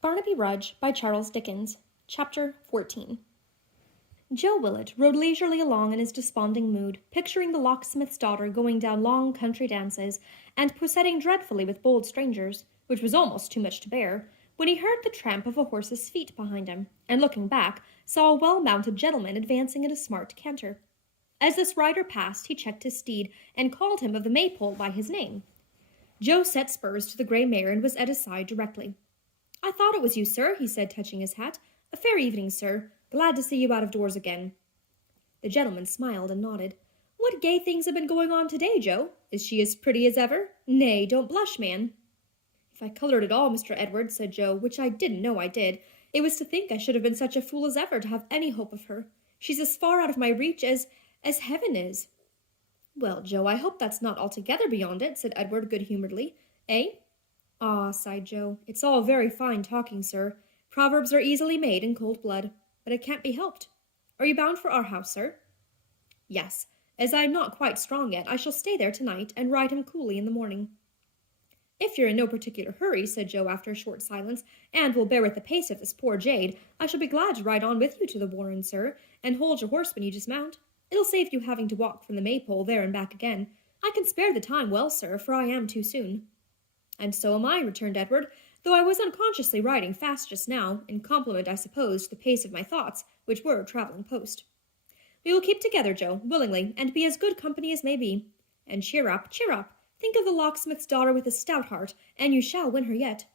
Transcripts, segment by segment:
Barnaby Rudge by Charles Dickens. Chapter 14. Joe Willett rode leisurely along in his desponding mood, picturing the locksmith's daughter going down long country dances, and poussetting dreadfully with bold strangers, which was almost too much to bear, when he heard the tramp of a horse's feet behind him, and looking back, saw a well-mounted gentleman advancing at a smart canter. As this rider passed, he checked his steed, and called him of the Maypole by his name. Joe set spurs to the grey mare and was at his side directly. "I thought it was you, sir," he said, touching his hat. "A fair evening, sir. Glad to see you out of doors again." The gentleman smiled and nodded. "What gay things have been going on today, Joe? Is she as pretty as ever? Nay, don't blush, man." "If I coloured at all, Mr. Edward," said Joe, "which I didn't know I did, it was to think I should have been such a fool as ever to have any hope of her. She's as far out of my reach as heaven is." "Well, Joe, I hope that's not altogether beyond it," said Edward good-humouredly. "Eh?" "Ah," sighed Joe, "it's all very fine talking, sir. Proverbs are easily made in cold blood, but it can't be helped. Are you bound for our house, sir?" "Yes. As I am not quite strong yet, I shall stay there tonight and ride him coolly in the morning." "If you're in no particular hurry," said Joe after a short silence, "and will bear with the pace of this poor jade, I shall be glad to ride on with you to the warren, sir, and hold your horse when you dismount. It'll save you having to walk from the Maypole there and back again. I can spare the time well, sir, for I am too soon." "And so am I," returned Edward, "though I was unconsciously riding fast just now, in compliment, I suppose, to the pace of my thoughts, which were travelling post. We will keep together, Joe, willingly, and be as good company as may be. And cheer up, cheer up. Think of the locksmith's daughter with a stout heart, and you shall win her yet."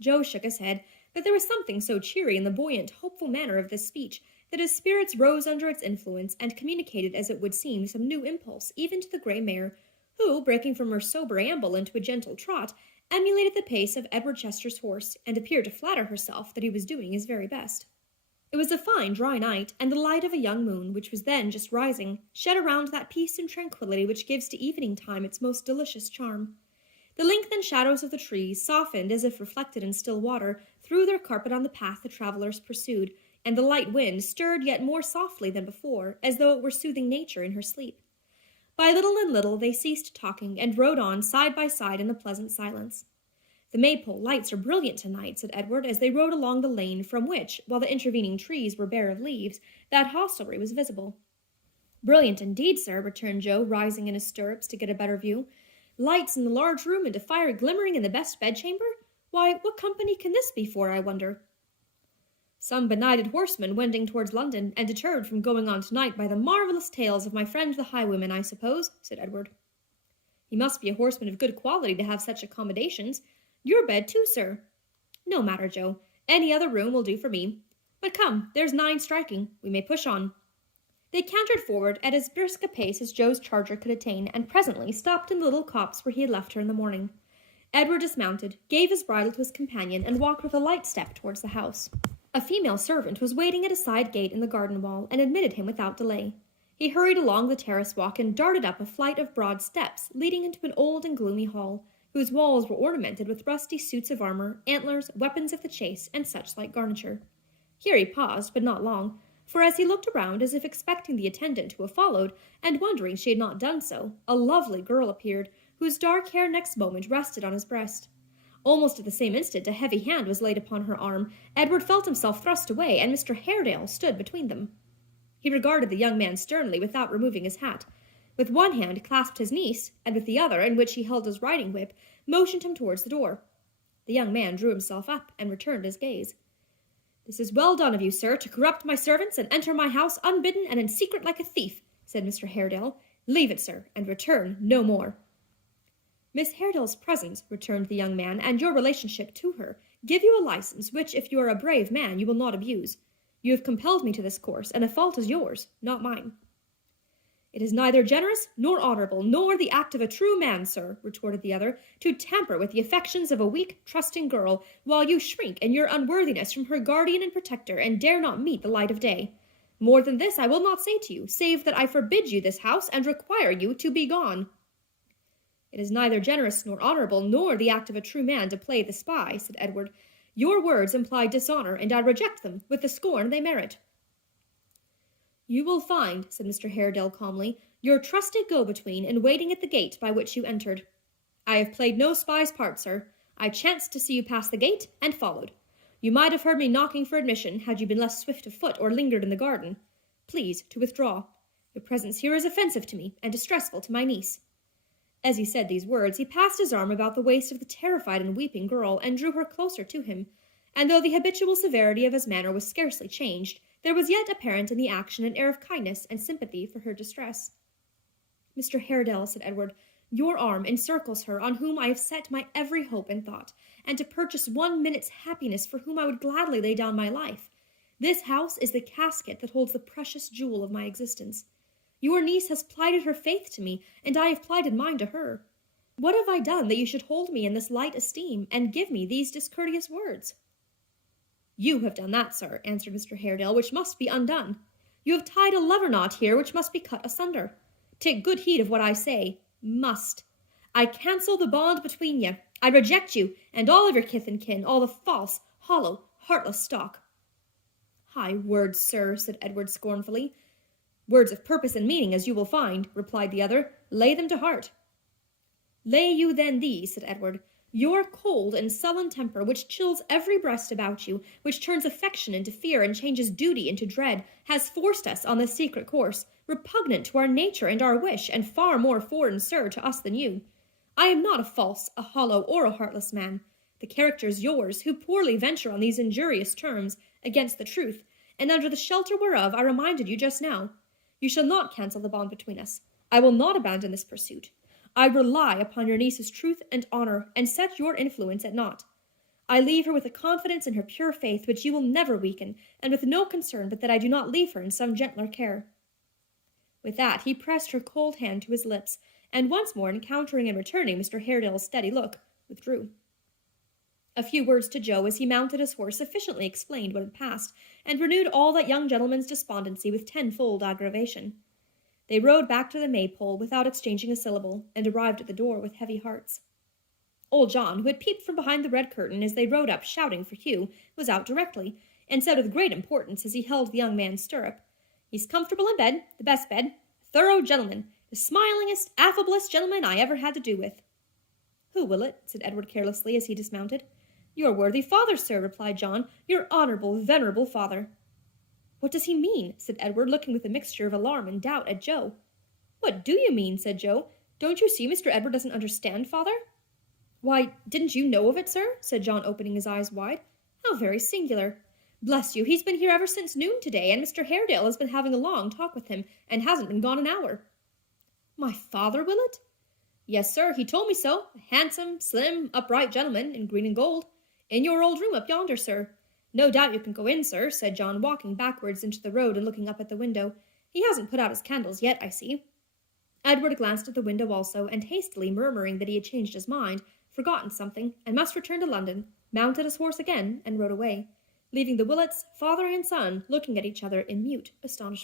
Joe shook his head, but there was something so cheery in the buoyant, hopeful manner of this speech that his spirits rose under its influence, and communicated, as it would seem, some new impulse even to the grey mare, who, breaking from her sober amble into a gentle trot, emulated the pace of Edward Chester's horse, and appeared to flatter herself that he was doing his very best. It was a fine dry night, and the light of a young moon, which was then just rising, shed around that peace and tranquillity which gives to evening time its most delicious charm. The lengthened shadows of the trees, softened as if reflected in still water, threw their carpet on the path the travellers pursued, and the light wind stirred yet more softly than before, as though it were soothing nature in her sleep. By little and little they ceased talking, and rode on side by side in a pleasant silence. "The Maypole lights are brilliant tonight," said Edward, as they rode along the lane from which, while the intervening trees were bare of leaves, that hostelry was visible. "Brilliant indeed, sir," returned Joe, rising in his stirrups to get a better view. "Lights in the large room, and a fire glimmering in the best bedchamber? Why, what company can this be for, I wonder?" "Some benighted horseman wending towards London, and deterred from going on tonight by the marvellous tales of my friend the highwayman, I suppose," said Edward. "He must be a horseman of good quality to have such accommodations. Your bed too, sir." "No matter, Joe. Any other room will do for me. But come, there's 9 striking. We may push on." They cantered forward at as brisk a pace as Joe's charger could attain, and presently stopped in the little copse where he had left her in the morning. Edward dismounted, gave his bridle to his companion, and walked with a light step towards the house. A female servant was waiting at a side gate in the garden wall, and admitted him without delay. He hurried along the terrace walk and darted up a flight of broad steps, leading into an old and gloomy hall, whose walls were ornamented with rusty suits of armor, antlers, weapons of the chase, and such like garniture. Here he paused, but not long, for as he looked around as if expecting the attendant to have followed, and wondering she had not done so, a lovely girl appeared, whose dark hair next moment rested on his breast. Almost at the same instant a heavy hand was laid upon her arm. Edward felt himself thrust away, and Mr. Haredale stood between them. He regarded the young man sternly without removing his hat. With one hand clasped his niece, and with the other, in which he held his riding whip, motioned him towards the door. The young man drew himself up and returned his gaze. "This is well done of you, sir, to corrupt my servants and enter my house unbidden and in secret like a thief," said Mr. Haredale. "Leave it, sir, and return no more." "Miss Haredale's presence," returned the young man, "and your relationship to her, give you a license which, if you are a brave man, you will not abuse. You have compelled me to this course, and the fault is yours, not mine." "It is neither generous nor honourable, nor the act of a true man, sir," retorted the other, "to tamper with the affections of a weak, trusting girl, while you shrink in your unworthiness from her guardian and protector, and dare not meet the light of day. More than this I will not say to you, save that I forbid you this house, and require you to be gone." "It is neither generous nor honourable, nor the act of a true man to play the spy," said Edward. "Your words imply dishonour, and I reject them with the scorn they merit." "You will find," said Mr. Haredale calmly, "your trusted go-between in waiting at the gate by which you entered. I have played no spy's part, sir. I chanced to see you pass the gate, and followed. You might have heard me knocking for admission had you been less swift of foot or lingered in the garden. Please to withdraw. Your presence here is offensive to me and distressful to my niece." As he said these words, he passed his arm about the waist of the terrified and weeping girl and drew her closer to him, and though the habitual severity of his manner was scarcely changed, there was yet apparent in the action an air of kindness and sympathy for her distress. "Mr. Haredale," said Edward, "your arm encircles her on whom I have set my every hope and thought, and to purchase 1 minute's happiness for whom I would gladly lay down my life. This house is the casket that holds the precious jewel of my existence. Your niece has plighted her faith to me, and I have plighted mine to her. What have I done that you should hold me in this light esteem, and give me these discourteous words?" "You have done that, sir," answered Mr. Haredale, "which must be undone. You have tied a lover knot here which must be cut asunder. Take good heed of what I say. Must. I cancel the bond between you. I reject you, and all of your kith and kin, all the false, hollow, heartless stock." "High words, sir," said Edward scornfully. "Words of purpose and meaning, as you will find," replied the other. "Lay them to heart." "Lay you then these," said Edward. "Your cold and sullen temper, which chills every breast about you, which turns affection into fear and changes duty into dread, has forced us on this secret course, repugnant to our nature and our wish, and far more foreign, sir, to us than you. I am not a false, a hollow, or a heartless man. The character's yours, who poorly venture on these injurious terms against the truth, and under the shelter whereof I reminded you just now. You shall not cancel the bond between us. I will not abandon this pursuit. I rely upon your niece's truth and honor, and set your influence at naught. I leave her with a confidence in her pure faith which you will never weaken, and with no concern but that I do not leave her in some gentler care." With that he pressed her cold hand to his lips, and once more encountering and returning Mr. Haredale's steady look, withdrew. A few words to Joe as he mounted his horse sufficiently explained what had passed, and renewed all that young gentleman's despondency with tenfold aggravation. They rode back to the Maypole without exchanging a syllable, and arrived at the door with heavy hearts. Old John, who had peeped from behind the red curtain as they rode up shouting for Hugh, was out directly, and said with great importance as he held the young man's stirrup, "He's comfortable in bed, the best bed, a thorough gentleman, the smilingest, affablest gentleman I ever had to do with." "Who will it?" said Edward carelessly as he dismounted. "Your worthy father, sir," replied John, "your honourable, venerable father." "What does he mean?" said Edward, looking with a mixture of alarm and doubt at Joe. "What do you mean?" said Joe. "Don't you see Mr. Edward doesn't understand, father?" "Why, didn't you know of it, sir?" said John, opening his eyes wide. "How very singular. Bless you, he's been here ever since noon today, and Mr. Haredale has been having a long talk with him, and hasn't been gone an hour." "My father, will it?" "Yes, sir, he told me so. A handsome, slim, upright gentleman, in green and gold. In your old room up yonder, sir. No doubt you can go in, sir," said John, walking backwards into the road and looking up at the window. "He hasn't put out his candles yet, I see." Edward glanced at the window also, and hastily murmuring that he had changed his mind, forgotten something, and must return to London, mounted his horse again, and rode away, leaving the Willets, father and son, looking at each other in mute astonishment.